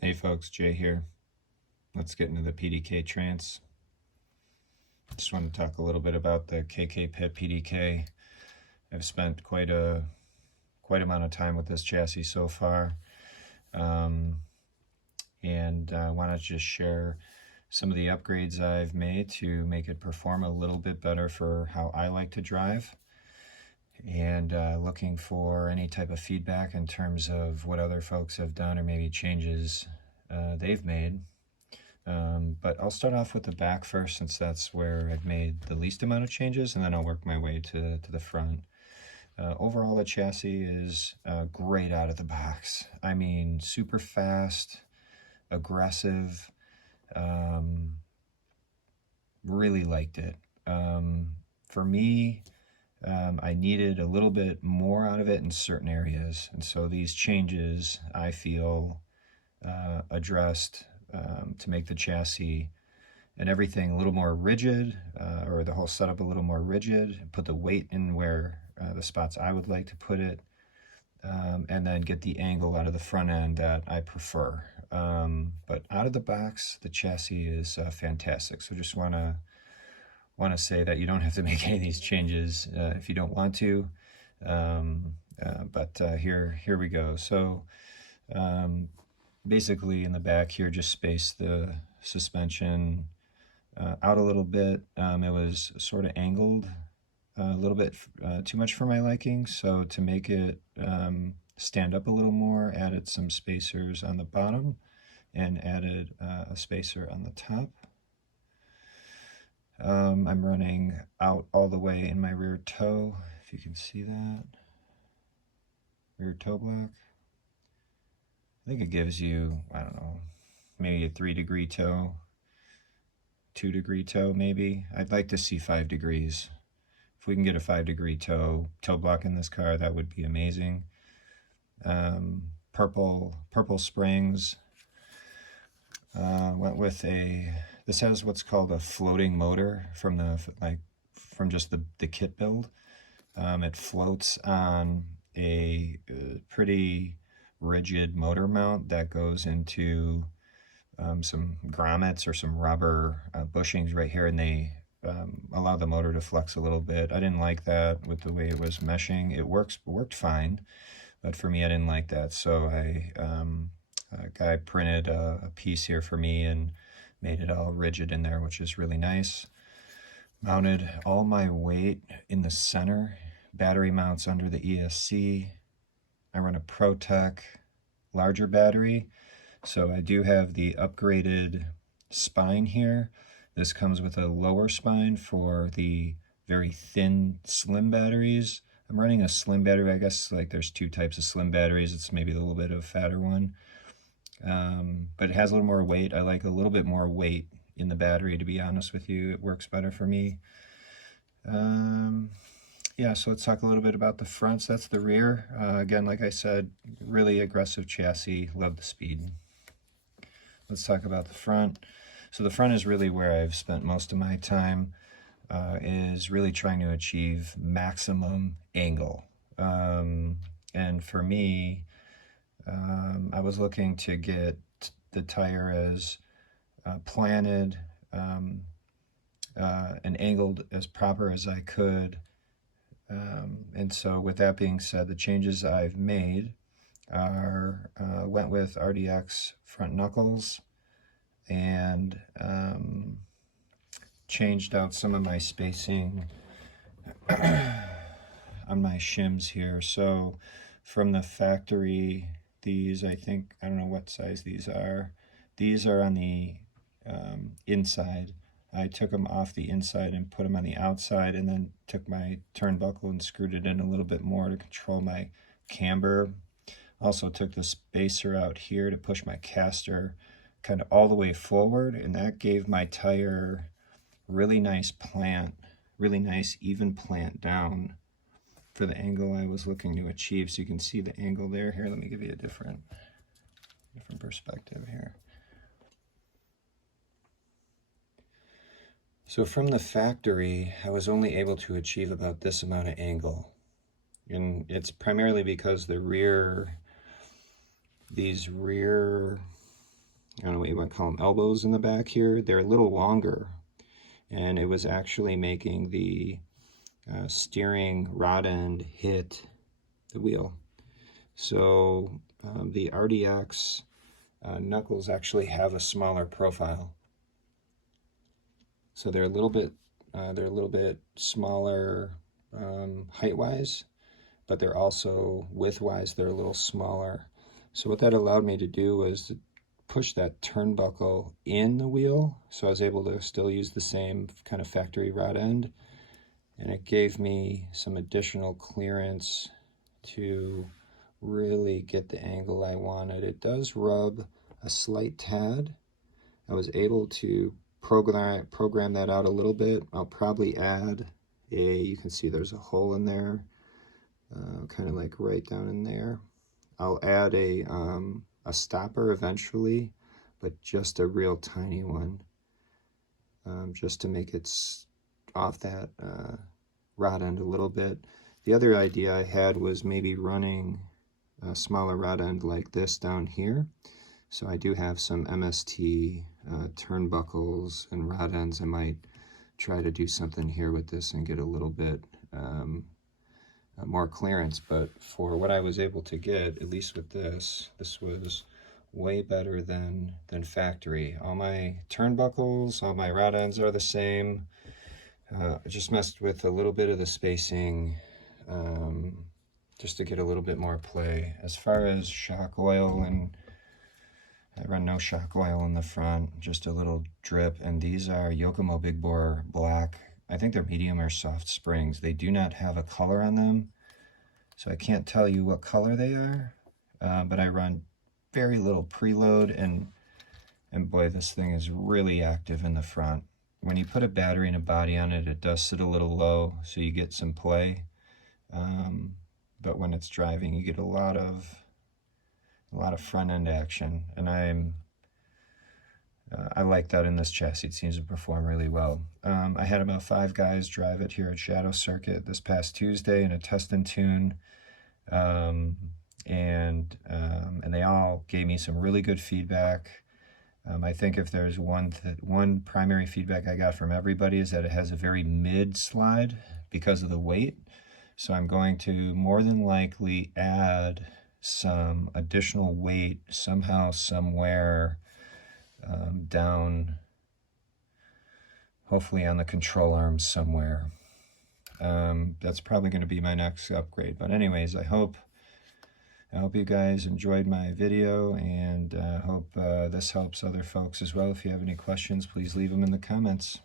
Hey folks, Jay here. Let's get into the PDK trance. Just want to talk a little bit about the KKPIT PDK. I've spent quite amount of time with this chassis so far, and I want to just share some of the upgrades I've made to make it perform a little bit better for how I like to drive, and looking for any type of feedback in terms of what other folks have done or maybe changes they've made. But I'll start off with the back first, since that's where I've made the least amount of changes, and then I'll work my way to the front. Overall, the chassis is great out of the box. I mean, super fast, aggressive. Really liked it. For me, I needed a little bit more out of it in certain areas, and so these changes, I feel, addressed to make the chassis and everything a little more rigid, or the whole setup a little more rigid, put the weight in where the spots I would like to put it, and then get the angle out of the front end that I prefer. But out of the box, the chassis is fantastic. So just want to say that you don't have to make any of these changes if you don't want to. But here we go. So basically in the back here, just space the suspension out a little bit. It was sort of angled a little bit too much for my liking, so to make it stand up a little more, added some spacers on the bottom and added a spacer on the top. I'm running out all the way in my rear toe, if you can see that. Rear toe block. I think it gives you, I don't know, maybe a 3-degree toe, 2-degree toe maybe. I'd like to see 5 degrees. If we can get a 5-degree toe block in this car, that would be amazing. Purple springs. Went with this has what's called a floating motor from just the kit build. It floats on a pretty rigid motor mount that goes into some grommets or some rubber bushings right here, and they allow the motor to flex a little bit. I didn't like that with the way it was meshing. It worked fine, but for me, I didn't like that. So a guy printed a piece here for me and made it all rigid in there, which is really nice. Mounted all my weight in the center. Battery mounts under the ESC. I run a ProTech larger battery, so I do have the upgraded spine here. This comes with a lower spine for the very thin, slim batteries. I'm running a slim battery. I guess like there's 2 types of slim batteries. It's maybe a little bit of a fatter one, but it has a little more weight. I like a little bit more weight in the battery, to be honest with you. It works better for me. Yeah, so let's talk a little bit about the fronts. That's the rear. Again, like I said, really aggressive chassis. Love the speed. Let's talk about the front. So the front is really where I've spent most of my time, is really trying to achieve maximum angle. And for me, I was looking to get the tire as planted and angled as proper as I could. And so with that being said, the changes I've made are went with RDX front knuckles and changed out some of my spacing on my shims here. So from the factory, these, I don't know what size these are. These are on the inside. I took them off the inside and put them on the outside, and then took my turnbuckle and screwed it in a little bit more to control my camber. Also took the spacer out here to push my caster kind of all the way forward, and that gave my tire really nice plant, really nice even plant down for the angle I was looking to achieve. So you can see the angle there. Here, let me give you a different perspective here. So from the factory, I was only able to achieve about this amount of angle. And it's primarily because these rear I don't know what you want to call them, elbows in the back here. They're a little longer, and it was actually making the steering rod end hit the wheel. So the RDX knuckles actually have a smaller profile, so they're a little bit smaller height-wise, but they're also width-wise they're a little smaller. So what that allowed me to do was to push that turnbuckle in the wheel, so I was able to still use the same kind of factory rod end, and it gave me some additional clearance to really get the angle I wanted. It does rub a slight tad. I was able to program that out a little bit. I'll probably add you can see there's a hole in there, kind of like right down in there. I'll add a stopper eventually, but just a real tiny one, just to make it off that rod end a little bit. The other idea I had was maybe running a smaller rod end like this down here. So I do have some MST turnbuckles and rod ends. I might try to do something here with this and get a little bit more clearance, but for what I was able to get, at least with this was way better than factory. All my turnbuckles, all my rod ends are the same. I just messed with a little bit of the spacing, just to get a little bit more play. As far as shock oil, and I run no shock oil in the front, just a little drip, and these are Yokomo Big Bore Black. I think they're medium or soft springs. They do not have a color on them, so I can't tell you what color they are, but I run very little preload, and boy, this thing is really active in the front. When you put a battery and a body on it, it does sit a little low, so you get some play, but when it's driving, you get a lot of front end action, and I like that in this chassis. It seems to perform really well. I had about 5 guys drive it here at Shadow Circuit this past Tuesday in a test and tune, and they all gave me some really good feedback. I think if there's one primary feedback I got from everybody is that it has a very mid slide because of the weight. So I'm going to more than likely add some additional weight somehow, somewhere, down, hopefully on the control arms somewhere. That's probably going to be my next upgrade. But anyways, I hope you guys enjoyed my video, and hope this helps other folks as well. If you have any questions, please leave them in the comments.